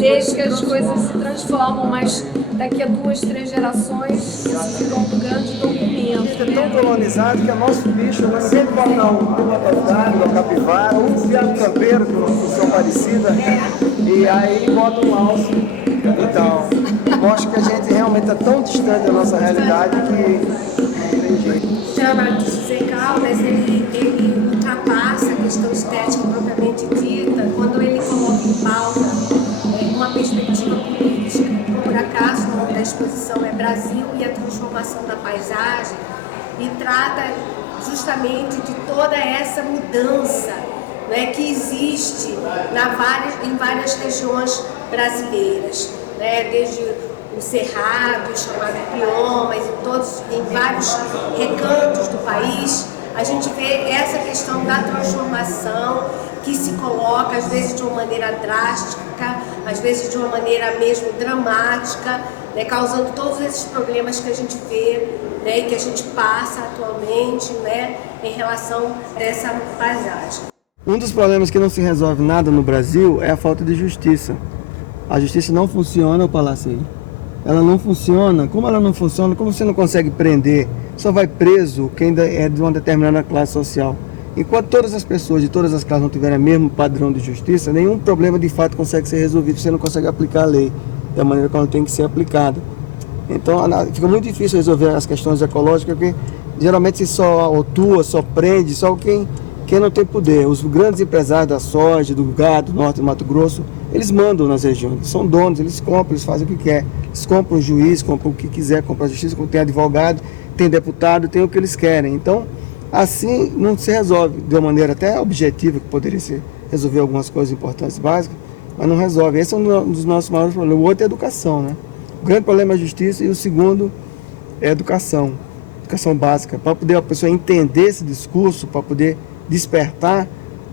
dizer que as coisas se transformam, mas daqui a 2, 3 gerações isso virou um grande documento. É tão colonizado que é nosso bicho, mas ninguém pode dar um matador, uma capivara, um piado campeiro com uma função parecida, e aí bota um alce. Então, mostra que a gente realmente está tão distante da nossa realidade que não tem jeito. Chama José Caldas, ele ultrapassa a questão estética propriamente dita, quando ele coloca em pauta uma perspectiva política. Por acaso, o nome da exposição é Brasil e a Transformação da Paisagem, e trata justamente de toda essa mudança, né, que existe em várias regiões brasileiras, né, desde o Cerrado, chamado Biomas, e todos em vários recantos do país, a gente vê essa questão da transformação que se coloca, às vezes de uma maneira drástica, às vezes de uma maneira mesmo dramática, né, causando todos esses problemas que a gente vê, né, e que a gente passa atualmente, né, em relação a essa paisagem. Um dos problemas que não se resolve nada no Brasil é a falta de justiça. A justiça não funciona, o Palácio aí. Ela não funciona. Como ela não funciona, como você não consegue prender, só vai preso quem é de uma determinada classe social. Enquanto todas as pessoas de todas as classes não tiverem o mesmo padrão de justiça, nenhum problema de fato consegue ser resolvido, você não consegue aplicar a lei da maneira como ela tem que ser aplicada. Então fica muito difícil resolver as questões ecológicas, porque geralmente se só autua, só prende, só quem não tem poder. Os grandes empresários da soja, do gado, do norte do Mato Grosso, eles mandam nas regiões, eles são donos, eles compram, eles fazem o que quer. Eles compram o juiz, compram o que quiser, compram a justiça, tem advogado, tem deputado, tem o que eles querem. Então, assim não se resolve de uma maneira até objetiva, que poderia ser resolver algumas coisas importantes, básicas, mas não resolve. Esse é um dos nossos maiores problemas. O outro é a educação, né? O grande problema é a justiça e o segundo é a educação básica. Para poder a pessoa entender esse discurso, para poder despertar,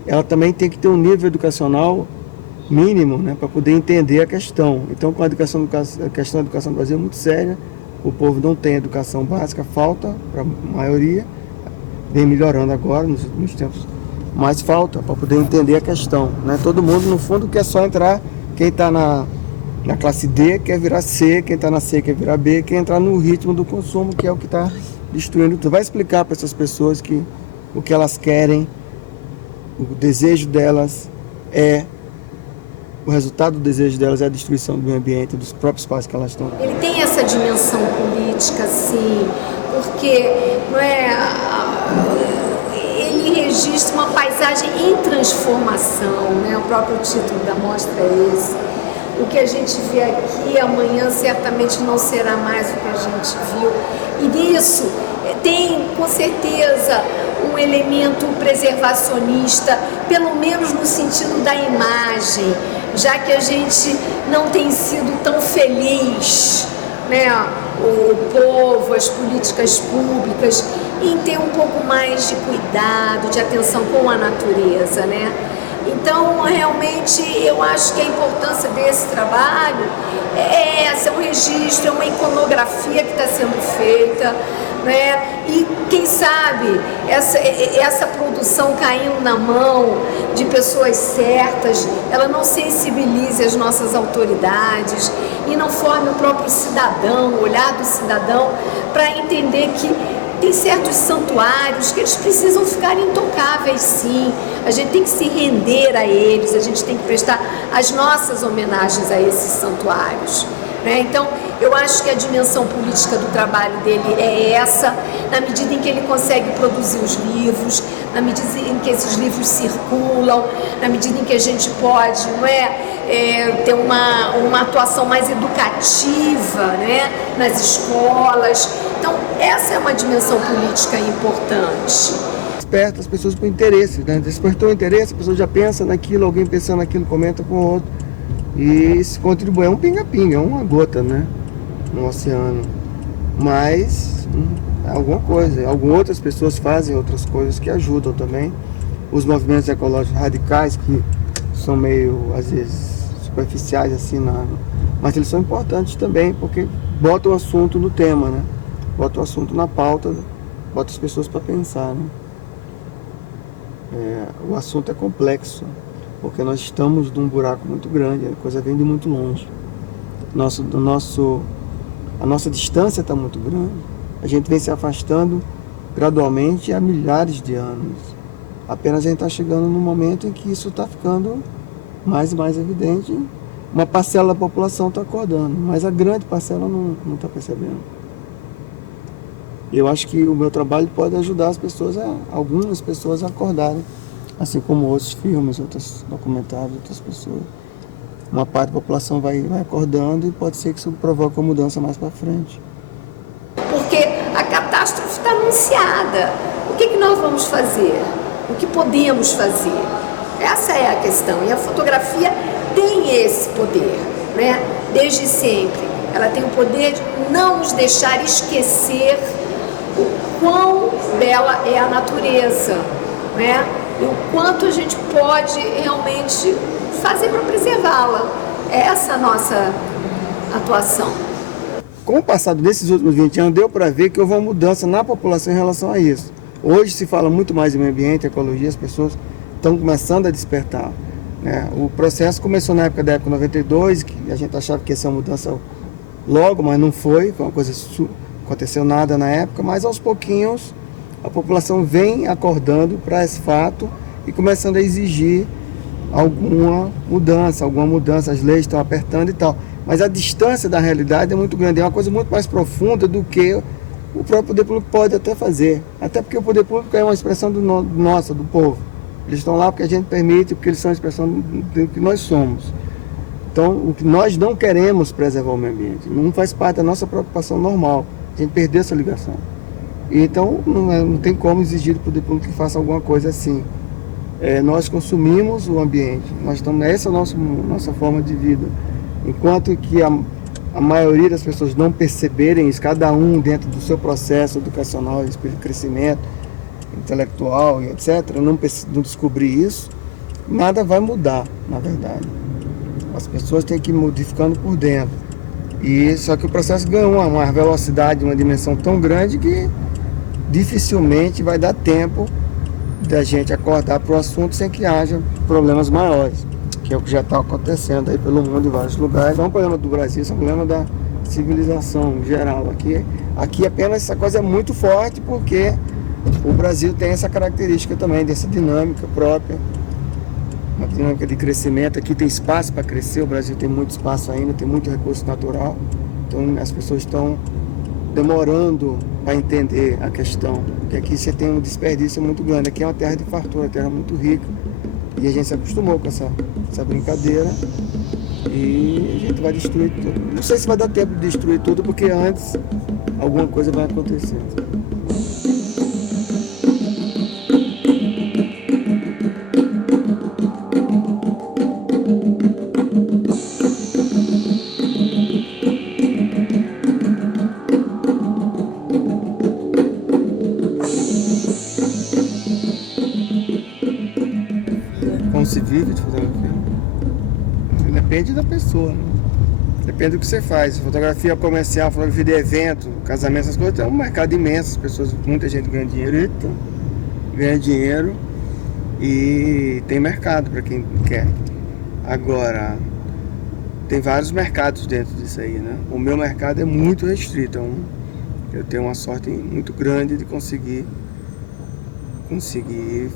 ela também tem que ter um nível educacional mínimo, né, para poder entender a questão. Então, com a questão da educação no Brasil é muito séria. O povo não tem educação básica, falta para a maioria, vem melhorando agora nos tempos, mas falta para poder entender a questão, né? Todo mundo, no fundo, quer só entrar. Quem está na classe D quer virar C, quem está na C quer virar B, quer entrar no ritmo do consumo, que é o que está destruindo tudo. Vai explicar para essas pessoas que o que elas querem, o desejo delas o resultado do desejo delas é a destruição do meio ambiente, dos próprios espaços que elas estão. Ele tem essa dimensão política, sim, porque não é, ele registra uma paisagem em transformação, né? O próprio título da mostra é esse. O que a gente vê aqui amanhã certamente não será mais o que a gente viu. E nisso tem, com certeza, um elemento preservacionista, pelo menos no sentido da imagem, já que a gente não tem sido tão feliz, né, o povo, as políticas públicas, em ter um pouco mais de cuidado, de atenção com a natureza, né? Então, realmente, eu acho que a importância desse trabalho é essa, é um registro, é uma iconografia que está sendo feita, né? E quem sabe essa produção caindo na mão de pessoas certas, ela não sensibilize as nossas autoridades e não forme o próprio cidadão, o olhar do cidadão, para entender que tem certos santuários que eles precisam ficar intocáveis, sim. A gente tem que se render a eles, a gente tem que prestar as nossas homenagens a esses santuários, né? Então, eu acho que a dimensão política do trabalho dele é essa, na medida em que ele consegue produzir os livros, na medida em que esses livros circulam, na medida em que a gente pode, ter uma atuação mais educativa, né, nas escolas. Então, essa é uma dimensão política importante. Desperta as pessoas com interesse, né? Despertou o interesse, a pessoa já pensa naquilo, alguém pensando naquilo, comenta com o outro. E se contribui, é um pinga-pinga, é uma gota, né, no oceano. Mas alguma coisa, algumas outras pessoas fazem outras coisas que ajudam também. Os movimentos ecológicos radicais, que são meio, às vezes, superficiais, assim, mas eles são importantes também, porque botam o assunto no tema, né? Bota o assunto na pauta, bota as pessoas para pensar, né? O assunto é complexo. porque nós estamos num buraco muito grande, a coisa vem de muito longe. A nossa distância está muito grande. A gente vem se afastando gradualmente há milhares de anos. Apenas a gente está chegando num momento em que isso está ficando mais e mais evidente. Uma parcela da população está acordando, mas a grande parcela não está percebendo. Eu acho que o meu trabalho pode ajudar algumas pessoas a acordarem, assim como outros filmes, outros documentários, outras pessoas. Uma parte da população vai acordando e pode ser que isso provoque uma mudança mais para frente. Porque a catástrofe está anunciada. O que nós vamos fazer? O que podemos fazer? Essa é a questão. E a fotografia tem esse poder, né? Desde sempre. Ela tem o poder de não nos deixar esquecer o quão bela é a natureza, né? E o quanto a gente pode realmente fazer para preservá-la. Essa é a nossa atuação. Com o passar desses últimos 20 anos, deu para ver que houve uma mudança na população em relação a isso. Hoje se fala muito mais de meio ambiente, ecologia, as pessoas estão começando a despertar, né? O processo começou na época da Eco 92, que a gente achava que ia ser uma mudança logo, mas não foi uma coisa, aconteceu nada na época, mas aos pouquinhos a população vem acordando para esse fato e começando a exigir alguma mudança, as leis estão apertando e tal. Mas a distância da realidade é muito grande, é uma coisa muito mais profunda do que o próprio poder público pode até fazer. Até porque o poder público é uma expressão nossa, do povo. Eles estão lá porque a gente permite, porque eles são a expressão do que nós somos. Então, o que nós não queremos preservar o meio ambiente, não faz parte da nossa preocupação normal, a gente perdeu essa ligação. Então, não tem como exigir do poder público que faça alguma coisa assim. Nós consumimos o ambiente, essa é a nossa forma de vida. Enquanto que a maioria das pessoas não perceberem isso, cada um dentro do seu processo educacional, de crescimento intelectual e etc., não descobrir isso, nada vai mudar, na verdade. As pessoas têm que ir modificando por dentro. Só que o processo ganhou uma velocidade, uma dimensão tão grande que dificilmente vai dar tempo da gente acordar para o assunto sem que haja problemas maiores, que é o que já está acontecendo aí pelo mundo em vários lugares. Não é um problema do Brasil, é um problema da civilização geral. Aqui apenas essa coisa é muito forte porque o Brasil tem essa característica também, dessa dinâmica própria, uma dinâmica de crescimento. Aqui tem espaço para crescer, o Brasil tem muito espaço ainda, tem muito recurso natural, então as pessoas estão demorando para entender a questão, porque aqui você tem um desperdício muito grande. Aqui é uma terra de fartura, uma terra muito rica, e a gente se acostumou com essa brincadeira e a gente vai destruir tudo. Não sei se vai dar tempo de destruir tudo, porque antes alguma coisa vai acontecer. Como se vive de fotografia? Depende da pessoa, né? Depende do que você faz. Fotografia comercial, fotografia de evento, casamento, essas coisas, tem um mercado imenso. As pessoas, muita gente ganha dinheiro e tem mercado para quem quer. Agora, tem vários mercados dentro disso aí, né? O meu mercado é muito restrito, então eu tenho uma sorte muito grande de conseguir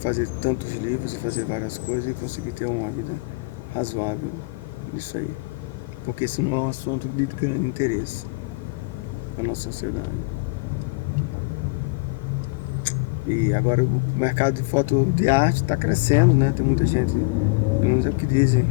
fazer tantos livros e fazer várias coisas e conseguir ter uma vida razoável nisso aí. Porque isso não é um assunto de grande interesse para a nossa sociedade. E agora o mercado de foto de arte está crescendo, né? Tem muita gente, pelo menos é o que dizem,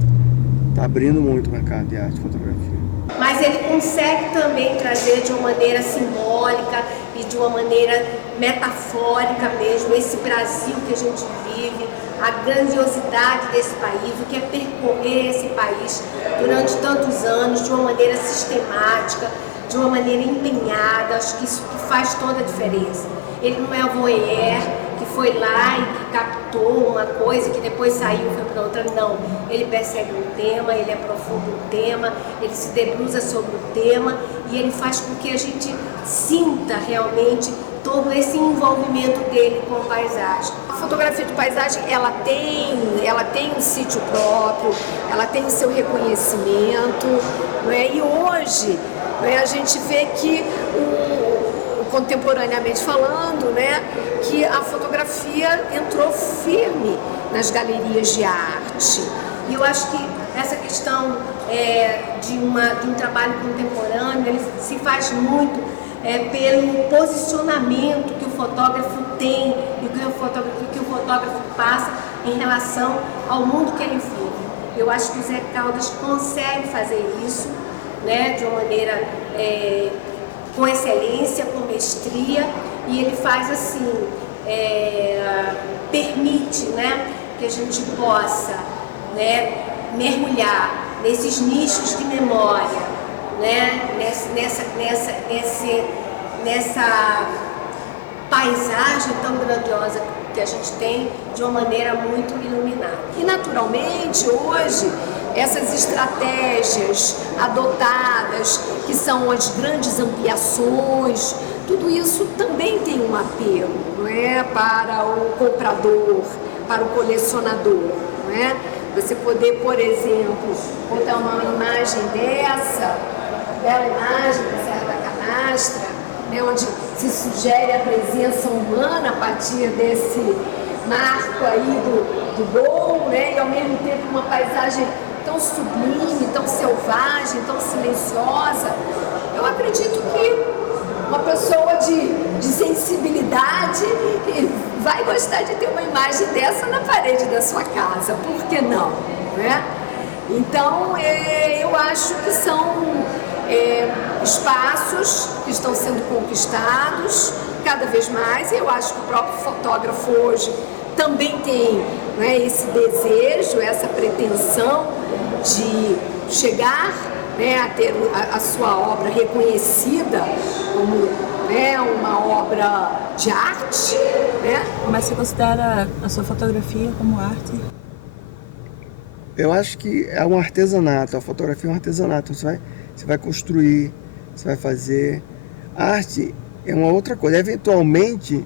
está abrindo muito o mercado de arte e fotografia. Mas ele consegue também trazer de uma maneira simbólica e de uma maneira metafórica mesmo esse Brasil que a gente vive, a grandiosidade desse país, o que é percorrer esse país durante tantos anos de uma maneira sistemática, de uma maneira empenhada. Acho que isso que faz toda a diferença. Ele não é o voyeur que foi lá e que captou uma coisa que depois saiu e foi para outra. Não, ele persegue um tema, ele aprofunda um tema, ele se debruça sobre o tema e ele faz com que a gente sinta realmente todo esse envolvimento dele com a paisagem. fotografia de paisagem, ela tem um sítio próprio, ela tem o seu reconhecimento, né? E hoje, né, a gente vê que, contemporaneamente falando, né, que a fotografia entrou firme nas galerias de arte. E eu acho que essa questão de um trabalho contemporâneo, ele se faz muito pelo posicionamento que o fotógrafo tem e que o fotógrafo passa em relação ao mundo que ele vive. Eu acho que o Zé Caldas consegue fazer isso, né, de uma maneira com excelência, com mestria, e ele faz assim, permite, né, que a gente possa, né, mergulhar nesses nichos de memória, né, nessa paisagem tão grandiosa que a gente tem, de uma maneira muito iluminada. E naturalmente hoje essas estratégias adotadas, que são as grandes ampliações, tudo isso também tem um apelo, não é, para o comprador, para o colecionador, não é? Você poder, por exemplo, botar uma imagem dessa, bela imagem da Serra da Canastra, né, onde se sugere a presença humana a partir desse marco aí do gol, né, e ao mesmo tempo uma paisagem tão sublime, tão selvagem, tão silenciosa. Eu acredito que uma pessoa de sensibilidade vai gostar de ter uma imagem dessa na parede da sua casa, por que não, né? Então, eu acho que são espaços que estão sendo conquistados cada vez mais, e eu acho que o próprio fotógrafo hoje também tem, né, esse desejo, essa pretensão de chegar, né, a ter a sua obra reconhecida como, né, uma obra de arte, né? Mas você considera a sua fotografia como arte? Eu acho que é um artesanato, a fotografia é um artesanato, você vai construir, você vai fazer. A arte é uma outra coisa, eventualmente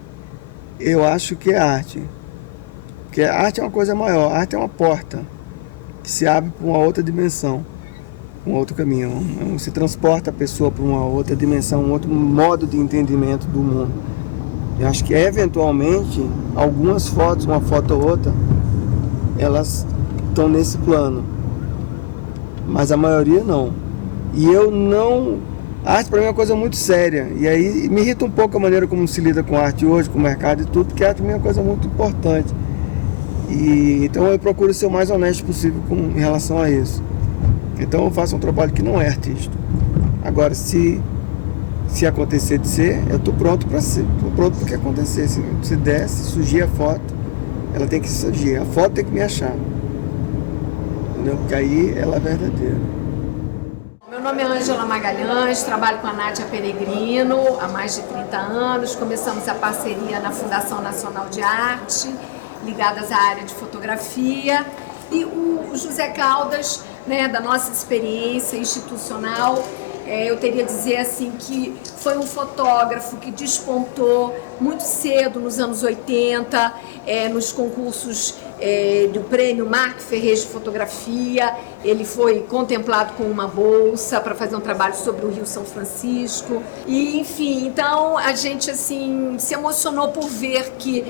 eu acho que é arte, porque a arte é uma coisa maior, a arte é uma porta que se abre para uma outra dimensão, um outro caminho, se transporta a pessoa para uma outra dimensão, um outro modo de entendimento do mundo. Eu acho que eventualmente algumas fotos, uma foto ou outra, elas estão nesse plano, mas a maioria não. E eu não... A arte para mim é uma coisa muito séria, e aí me irrita um pouco a maneira como se lida com a arte hoje, com o mercado e tudo, porque a arte para mim é uma coisa muito importante. E então eu procuro ser o mais honesto possível em relação a isso. Então eu faço um trabalho que não é artístico. Agora, se acontecer de ser, eu estou pronto para ser, estou pronto para que acontecer. Se der, se surgir a foto, ela tem que surgir, a foto tem que me achar, entendeu? Porque aí ela é verdadeira. Meu nome é Ângela Magalhães, trabalho com a Nádia Peregrino há mais de 30 anos. Começamos a parceria na Fundação Nacional de Arte, ligadas à área de fotografia. E o José Caldas, né, da nossa experiência institucional, eu teria a dizer assim que foi um fotógrafo que despontou muito cedo, nos anos 80, nos concursos do prêmio Marc Ferrez de Fotografia. Ele foi contemplado com uma bolsa para fazer um trabalho sobre o Rio São Francisco. E, enfim, então a gente assim se emocionou por ver que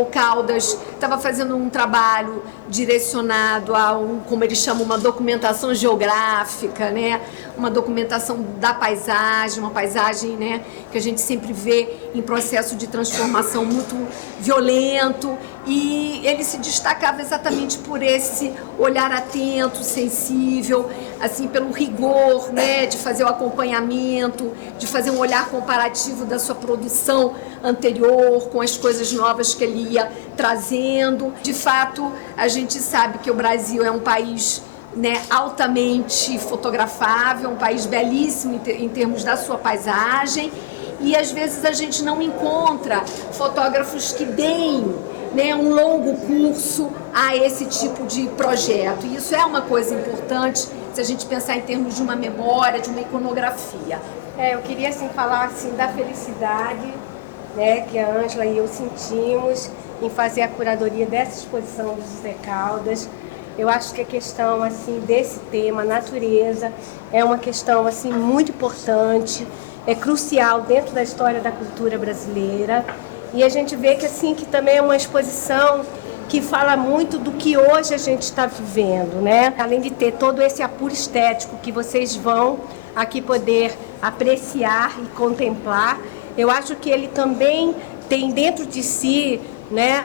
o Caldas estava fazendo um trabalho direcionado a, como ele chama, uma documentação geográfica, né? Uma documentação da paisagem, uma paisagem, né, que a gente sempre vê em processo de transformação muito violento, e ele se destacava exatamente por esse olhar atento, sensível, assim, pelo rigor, né, de fazer o acompanhamento, de fazer um olhar comparativo da sua produção anterior com as coisas novas que ele ia trazendo. De fato, a gente sabe que o Brasil é um país, né, altamente fotografável, um país belíssimo em termos da sua paisagem, e às vezes a gente não encontra fotógrafos que deem, né, um longo curso a esse tipo de projeto. E isso é uma coisa importante se a gente pensar em termos de uma memória, de uma iconografia. Eu queria assim, falar assim, da felicidade, né, que a Ângela e eu sentimos em fazer a curadoria dessa exposição do José Caldas. Eu acho que a questão assim desse tema, natureza, é uma questão assim muito importante, é crucial dentro da história da cultura brasileira. E a gente vê que assim que também é uma exposição que fala muito do que hoje a gente está vivendo, né? Além de ter todo esse apuro estético que vocês vão aqui poder apreciar e contemplar, eu acho que ele também tem dentro de si, né,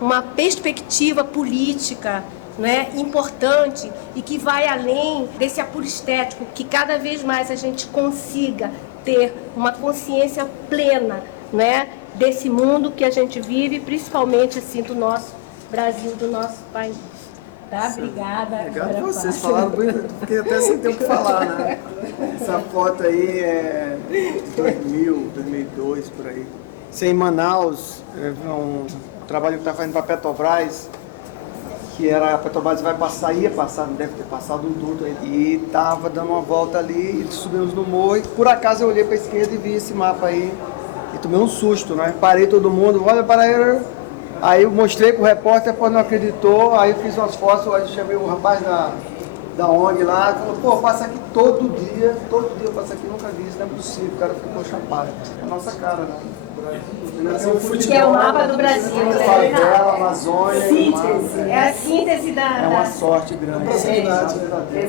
uma perspectiva política, né, importante e que vai além desse apuro estético, que cada vez mais a gente consiga ter uma consciência plena, né, desse mundo que a gente vive, principalmente assim do nosso Brasil, do nosso país. Tá? Obrigada. Obrigado a vocês, falaram muito, porque até sem ter o que falar, né? Essa foto aí é de 2000, 2002, por aí. Isso é em Manaus, é um trabalho que está fazendo para a Petrobras, que era a Petrobras vai passar, ia passar, não deve ter passado um duto aí, e estava dando uma volta ali, e subimos no morro, e por acaso eu olhei para a esquerda e vi esse mapa aí, e tomei um susto, né? Parei todo mundo, olha para aí. Aí eu mostrei pro repórter, depois não acreditou, aí eu fiz umas fotos, aí chamei o rapaz da ONG lá, falou, pô, passa aqui todo dia eu passo aqui, nunca vi isso, não é possível, o cara ficou chapado. É a nossa cara, né? Que é o mapa do Brasil, né? Favela, Amazônia, síntese, é a síntese da... É uma sorte grande. É a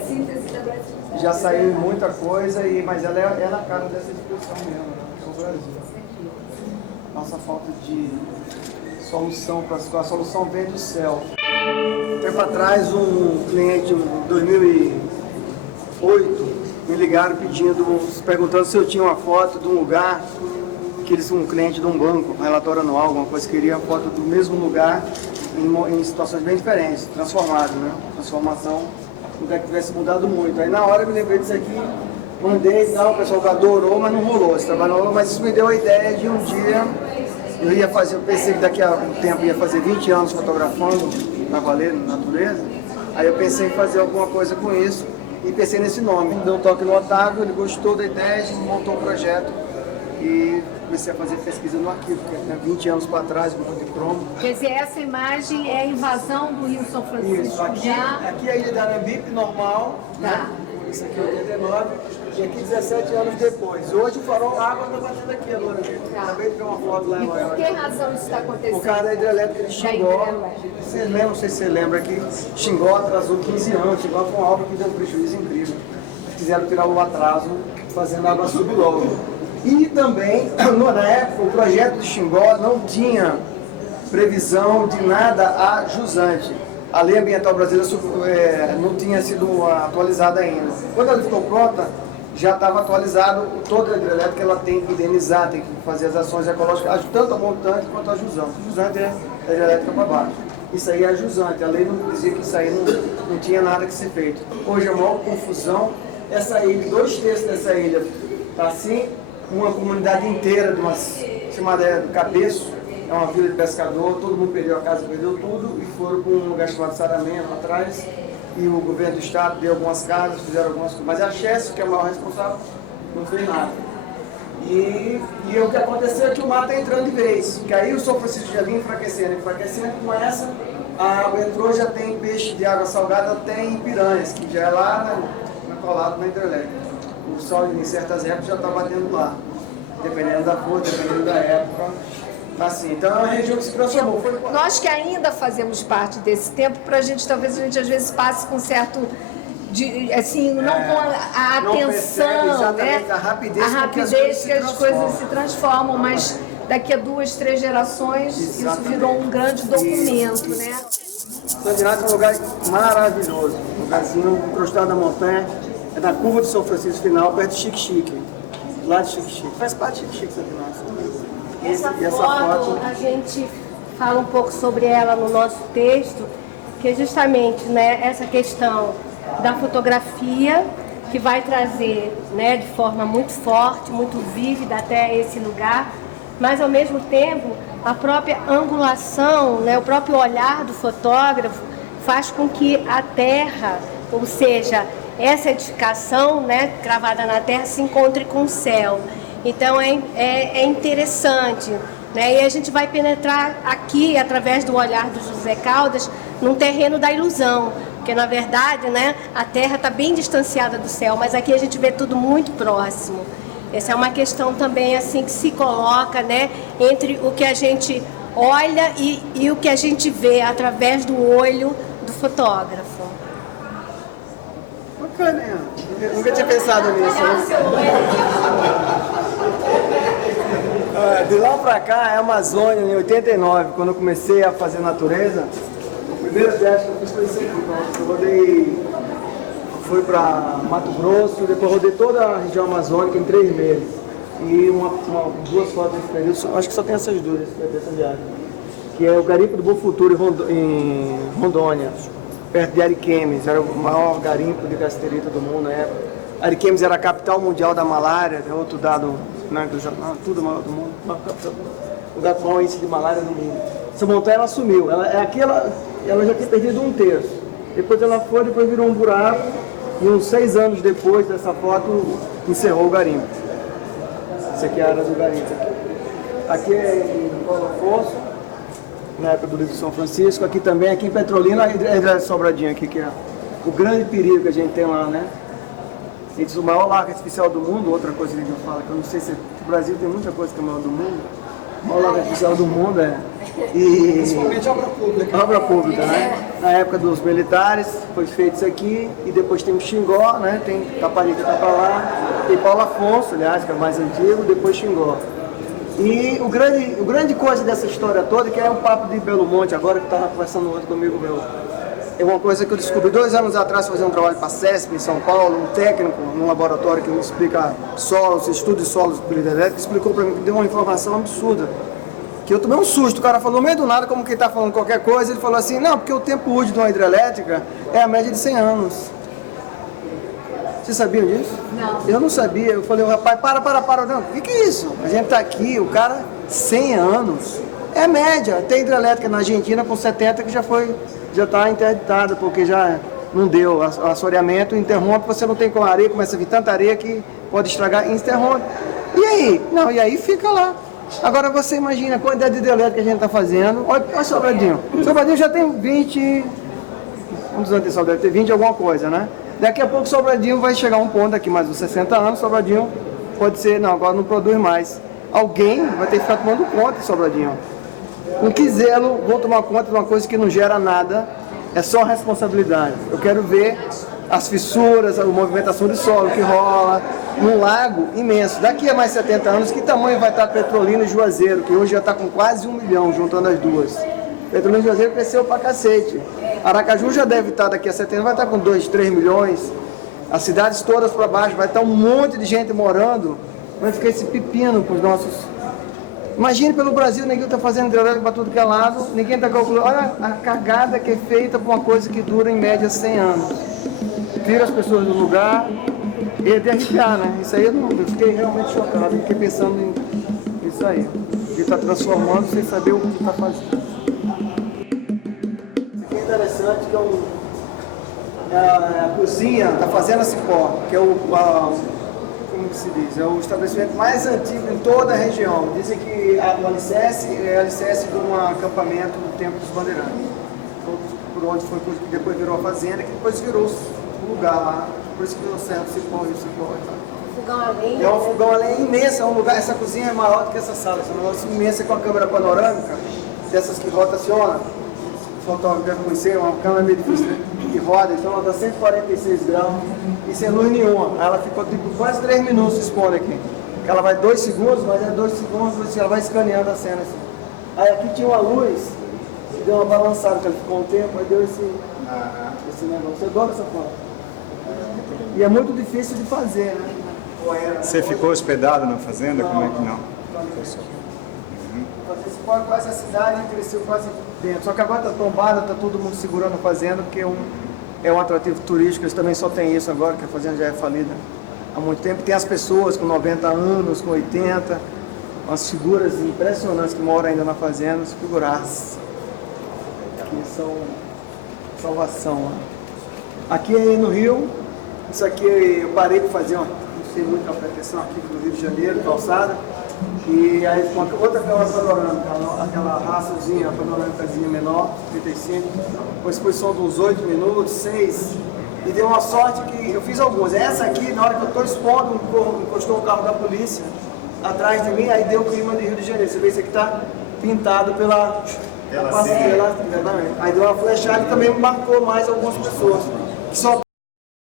síntese da Brasil. Já saiu muita coisa, mas ela é na cara dessa exposição mesmo, né? É o Brasil. Nossa falta de solução para a solução vem do céu. Tempo atrás, um cliente, em 2008, me ligaram perguntando se eu tinha uma foto de um lugar, um cliente de um banco, um relatório anual, alguma coisa, queria uma foto do mesmo lugar em situações bem diferentes, transformado, né? Transformação, um lugar que tivesse mudado muito. Aí na hora eu me lembrei disso aqui, mandei e tal, o pessoal adorou, mas não rolou, esse trabalho não rolou, mas isso me deu a ideia de um dia eu pensei que daqui a um tempo ia fazer 20 anos fotografando na valer, na natureza. Aí eu pensei em fazer alguma coisa com isso e pensei nesse nome. Deu um toque no Otávio, ele gostou da ideia, a gente montou um projeto e comecei a fazer pesquisa no arquivo, que é 20 anos para trás, com de cromo. Quer dizer, essa imagem é a invasão do Rio São Francisco. Isso, aqui é a Ilha da Arambipe, normal, né? Isso aqui é 89, e aqui 17 anos depois. Hoje o farol, a água está batendo aqui agora. Acabei de ver uma foto lá em Maior. Por que razão isso está acontecendo? Por causa da hidrelétrica de Xingó. Vocês lembram, não sei se você lembra aqui, Xingó atrasou 15 anos. Xingó foi uma obra que deu um prejuízo incrível. Quiseram tirar o atraso fazendo água subir logo. E também, na época, o projeto de Xingó não tinha previsão de nada a jusante. A lei ambiental brasileira não tinha sido atualizada ainda. Quando ela ficou pronta, já estava atualizado toda a hidrelétrica, ela tem que indenizar, tem que fazer as ações ecológicas, tanto a montante quanto a jusante. A jusante é a hidrelétrica para baixo. Isso aí é a jusante, a lei não dizia que isso aí não tinha nada que ser feito. Hoje é a maior confusão, essa ilha, 2/3 dessa ilha está assim, uma comunidade inteira chamada do Cabeço, é uma vila de pescador, todo mundo perdeu a casa, perdeu tudo e foram para um lugar chamado Saramento atrás, e o governo do estado deu algumas casas, fizeram algumas coisas, mas a Chess, que é o maior responsável, não fez nada. E o que aconteceu é que o mar está entrando de vez, que aí o São Francisco já vinha enfraquecendo, com essa, a água entrou, já tem peixe de água salgada até em Piranhas, que já é lá colado na hidrelétrica. O sol em certas épocas já está batendo lá, dependendo da cor, dependendo da época. Assim, então é uma região que se transformou. Nós que ainda fazemos parte desse tempo, para a gente, talvez a gente às vezes passe com certo, não com a atenção, né? A rapidez que as coisas se transformam, mas daqui a 2, 3 gerações isso virou um grande documento, né? Sandinato é um lugar maravilhoso, um lugarzinho encrostado na montanha, é na curva do São Francisco Final, perto de Xique-Xique, lá de Xique-Xique, faz parte de Xique-Xique, Sandinato. Essa foto, a gente fala um pouco sobre ela no nosso texto, que é justamente, né, essa questão da fotografia, que vai trazer, né, de forma muito forte, muito vívida até esse lugar, mas ao mesmo tempo a própria angulação, né, o próprio olhar do fotógrafo faz com que a terra, ou seja, essa edificação, né, cravada na terra, se encontre com o céu. Então é interessante, né? E a gente vai penetrar aqui, através do olhar do José Caldas, num terreno da ilusão, porque na verdade, né, a Terra está bem distanciada do céu, mas aqui a gente vê tudo muito próximo. Essa é uma questão também assim que se coloca, né, entre o que a gente olha e o que a gente vê através do olho do fotógrafo. Bacana, hein? Nunca tinha pensado nisso. De lá pra cá é Amazônia, em 89, quando eu comecei a fazer natureza. A primeira viagem que eu fiz foi isso aqui. Eu rodei, fui pra Mato Grosso, depois rodei toda a região amazônica em 3 meses. E duas fotos nesse período, acho que só tem essas duas dessa viagem. Que é o garimpo do Bom Futuro em Rondônia, perto de Ariquemes. Era o maior garimpo de cassiterita do mundo na época. Ariquemes era a capital mundial da malária, é outro dado, né, do jornal, tudo maior do mundo. O lugar com o maior índice de malária no mundo. Essa montanha ela sumiu, ela já tinha perdido 1/3. Depois ela foi, depois virou um buraco, e uns 6 anos depois dessa foto encerrou o garimpo. Essa aqui é a área do garimpo. Aqui é em Paulo Afonso, na época do livro de São Francisco. Aqui também, aqui em Petrolina, a Sobradinho aqui, que é o grande perigo que a gente tem lá, né? Ele diz o maior lago artificial do mundo, outra coisa que eu falo, que eu não sei se o Brasil tem muita coisa que é o maior do mundo. O maior lago artificial do mundo e principalmente obra pública. Obra pública, né? Na época dos militares foi feito isso aqui, e depois tem o Xingó, né? Tem Taparica que tá pra lá, tem Paulo Afonso, aliás, que é o mais antigo, depois Xingó. E o grande coisa dessa história toda, que é um papo de Belo Monte agora, que estava conversando outro comigo meu. É uma coisa que eu descobri 2 anos atrás, fazendo um trabalho para a CESP em São Paulo, um técnico num laboratório que me explica solos, estudo de solos de hidrelétrica, explicou para mim, que deu uma informação absurda. Que eu tomei um susto, o cara falou no meio do nada, como quem está falando qualquer coisa, ele falou assim, não, porque o tempo útil de uma hidrelétrica é a média de 100 anos. Vocês sabiam disso? Não. Eu não sabia, eu falei, rapaz, para, não, o que é isso? A gente está aqui, o cara, 100 anos, é média. Tem hidrelétrica na Argentina com 70 que já está interditada, porque já não deu assoreamento, interrompe, você não tem com areia, começa a vir tanta areia que pode estragar e interrompe. E aí? Não, e aí fica lá. Agora você imagina a quantidade de hidrelétrica que a gente está fazendo. Olha Sobradinho. Sobradinho já tem 20, vamos dizer, deve ter 20 alguma coisa, né? Daqui a pouco Sobradinho vai chegar a um ponto, daqui mais uns 60 anos, Sobradinho pode ser, não, agora não produz mais. Alguém vai ter que ficar tomando conta de Sobradinho. Com que zelo vou tomar conta de uma coisa que não gera nada, é só responsabilidade. Eu quero ver as fissuras, a movimentação de solo que rola, num lago imenso. Daqui a mais 70 anos, que tamanho vai estar Petrolina e Juazeiro, que hoje já está com quase 1 milhão, juntando as duas. Petrolina e Juazeiro cresceu pra cacete. Aracaju já deve estar daqui a 70 anos, vai estar com 2, 3 milhões. As cidades todas para baixo, vai estar um monte de gente morando. Vai ficar esse pepino para os nossos... Imagine pelo Brasil, ninguém está fazendo hidrelétrica para tudo que é lado, ninguém está calculando. Olha a cagada que é feita por uma coisa que dura em média 100 anos. Tira as pessoas do lugar e é de arrepiar, né? Isso aí eu fiquei realmente chocado, fiquei pensando nisso aí. De estar transformando sem saber o que está fazendo. Isso aqui é interessante, que a cozinha da Fazenda Cipó, que é como se diz, é o estabelecimento mais antigo em toda a região. Dizem que o alicerce é alicerce de um acampamento no tempo dos Bandeirantes. Por onde foi, que depois virou a fazenda, que depois virou um lugar lá. Por isso que virou Serra do Cipó, Rio Cipó e tal. Fogão a lenha? É um fogão a lenha imenso, é um lugar, essa cozinha é maior do que essa sala. Essa é um negócio imenso com a câmera panorâmica, dessas que rotaciona. O fotógrafo deve conhecer, uma câmera meio difícil, né? Que roda, então ela dá 146 graus e sem luz nenhuma. Ela ficou tipo quase 3 minutos expondo aqui. Ela vai 2 segundos, mas é 2 segundos, ela vai escaneando a cena assim. Aí aqui tinha uma luz, que deu uma balançada, que ela ficou um tempo, aí deu esse negócio. Você adora essa foto? E é muito difícil de fazer, né? Você ficou hospedado na fazenda? Como é que não? Esse pode quase a cidade cresceu quase dentro. Só que agora está tombada, está todo mundo segurando a fazenda, porque é um atrativo turístico. Eles também só têm isso agora, que a fazenda já é falida há muito tempo. Tem as pessoas com 90 anos, com 80, umas figuras impressionantes que moram ainda na fazenda, as figuras que são salvação. Né? Aqui no Rio, isso aqui eu parei para fazer não sei muito a pretensão aqui no Rio de Janeiro, calçada. E aí uma outra câmera panorâmica, aquela raçazinha, panorâmicazinha menor, 35, uma exposição de uns 8 minutos, 6. E deu uma sorte que eu fiz algumas. Essa aqui, na hora que eu estou expondo, encostou o carro da polícia atrás de mim, aí deu o clima de Rio de Janeiro. Você vê isso aqui está pintado pela passeira. Aí deu uma flechada e também marcou mais algumas pessoas. Que só